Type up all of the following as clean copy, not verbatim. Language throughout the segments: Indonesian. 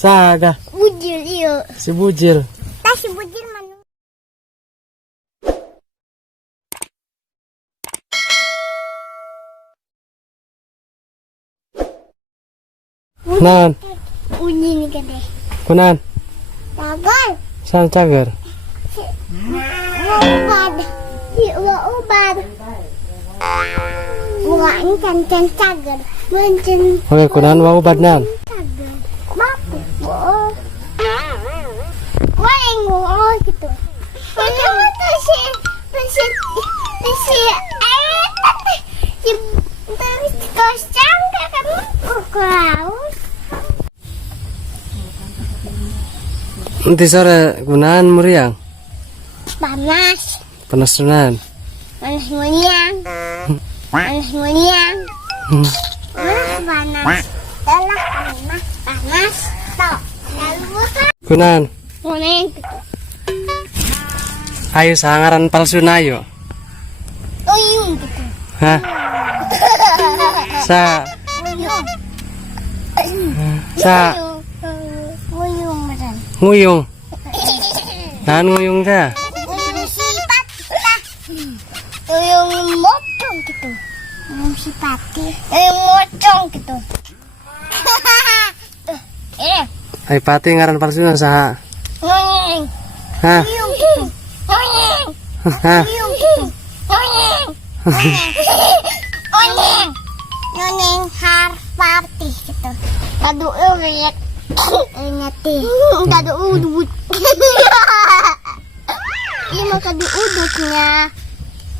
Saga. Bujil iya. Si bujil. Tah si bujil mana? Nan, Uji nih gede. kunan. Tagal. Sang cager. Ubad. Iya ubad. Bukan can cager. Mencen Oke, kunan mau badnan. cager. Bapu. Oh. Wah, oh gitu. Kenapa tuh si terus kosong kamu kelaus. Nanti sore kunan meriang. Panas. Panas tenan. Panas muliang. Panas muliang. Panas. Telah panas. Panas. Tok. Lalu buka. Kunan. Mana yang Ayo sangaran palsu na ayo. uyung gitu. Hah? Sa. Uyung. Sa. Uyung beneran. Nguyung. Nan nguyung sa. Uyung sifat. Uyung mocong gitu. Uyung sipati. Uyung mocong gitu. Ayo pati ngaran palsu na sa. Uyung. Hah? Uyung gitu. Uyung. Hah? Uyung gitu. Uyung. Uyung. Uyung harpati gitu. Kado ulit. Ingati. Kado udut. Ini mah kado udutnya.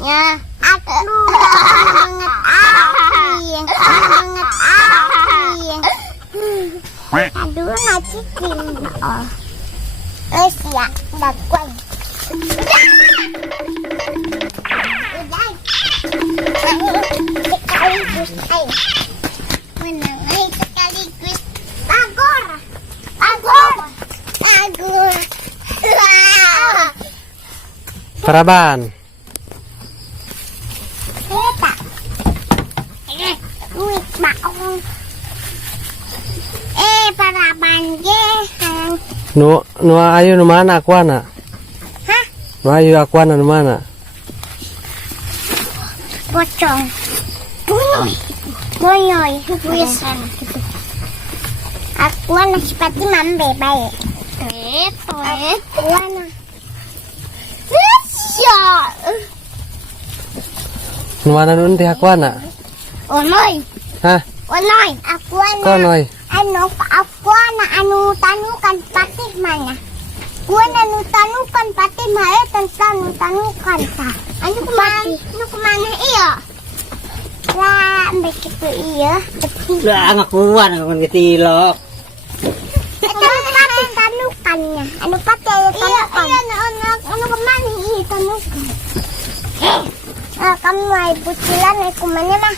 Ya. Aku banget api. Banget api. Aduh, ngacikin. Oh. Wes ya, udah kuat. Udah. Sekaligus, ayo. Menang, ayo sekaligus. Tagor. Tagor. Tagor. Paraban. Kita. Wih, maong. Paraban ge. Nu ayo nu mana akuana? Hah? Nu ayo akuana nu mana? Pocong. Bunyoy. Bunyoy. Buisan. Aku anak seperti mambe baik. Aku anak. Besya. Nu mana nu teh akuana? Onoy. Hah? Onoy. Aku anak. Konoy. Aku anak anu tanukan patih mana? Gua anu tanukan patih mana tanukan ta. Anu kemana iya? Lah, begitu iya. Lah ngakuan ngakon ketilok. Anu tanukannya. Anu patih tanukan. Iya, anu kemana iya tanukan. Kamu ay butilan ay kumanya mah.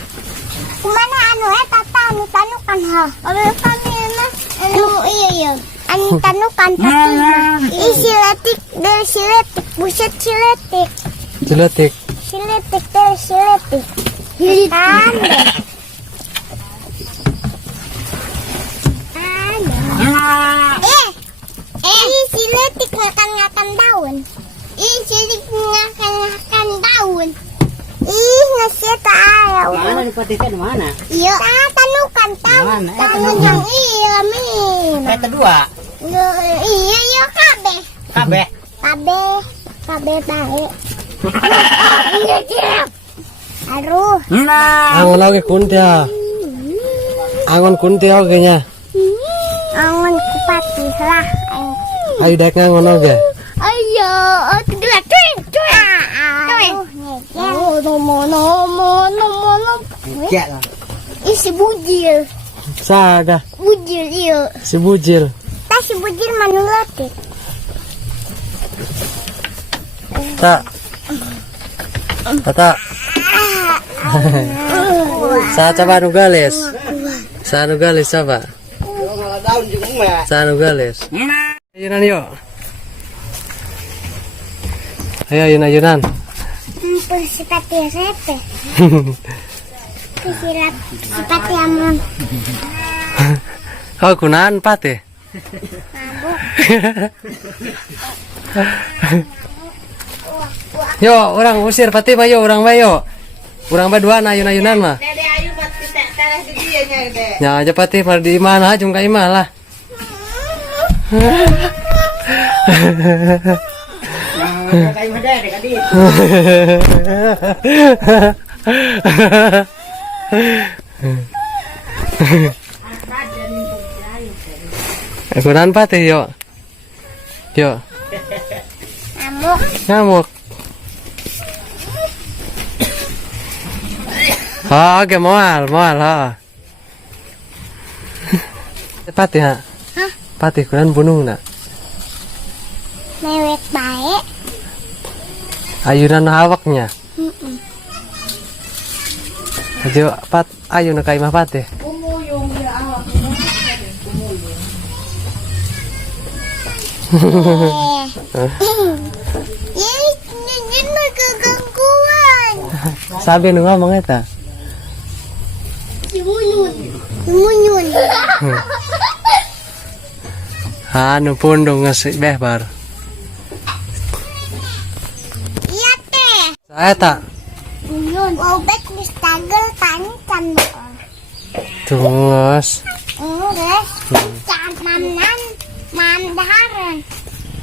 Kumana anu tata anu tanukan ha. Anu kami mah. Anu iya. Anu tanukan patih mah. Siletik dari siletik. Buset siletik. Ciletik. Siletik dari siletik. Kan. Siletik ngakan daun. Siletik ngakan daun. Ngasih tahu. Mana dipatikan mana? Iya. Tanukan tahu. Mana? Tanun yang iya mi. Kedua. Iya kabe. Kabeh. Kabe baik. Iya. Aduh. Nah. Angon lagi kuntia. Angon kuntia oke nya. Angon kupati lah. Ayo dek ngangon oke. Ayo, gelat cuy. Nomo. Ya lah. Si bujil. Saga. Bujil iya. Si bujil. Tah si bujil manulatik. Tak. Tata. Sa coba nu galis. Sa nu galis coba. Daun juga mah. Sa nu galis. Ayunan yuk. Ayo ayunan. Sepati repe. Sepati amon. Kau kunaan pate. Mabuk. Yo, orang usir pati bayo, orang bayo. Orang baduan ayun-ayunan mah. Dede ayu mat kita tanah di dia nya dede. Ya aja pati par di mana jung ka imah lah. Kayak mana deh kadi. Akuran pati yo. Yo, Mabuk. ngamuk. Oke, moal ha. Pati ha. Hah? Pati kuran bunung nak. Mewek baik. Ayunan awaknya. Ayo pat ayun na kay mapate. Umuyong ya awak. Ini magagangguan. Sabi nung ngomong eta. Simunyun. Simunyun. Anu pundong ngasih behbar. Iya teh. Saya tak. Yun. Obek mistagel tancan mo. Tungos. Guys. Cak mamnan. Mandaharan.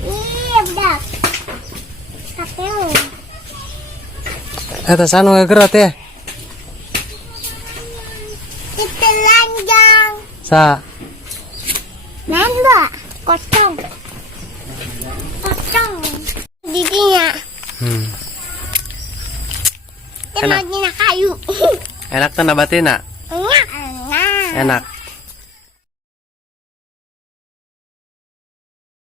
Iya bedak. Kapel. Eta sanu ngegerot ya. Telanjang. Sa. Nanda. Kosong. Kosong. Giginya. Enak. Temagin na kayu. Enak tuh nabatin nak. Enak. Enak. Enak.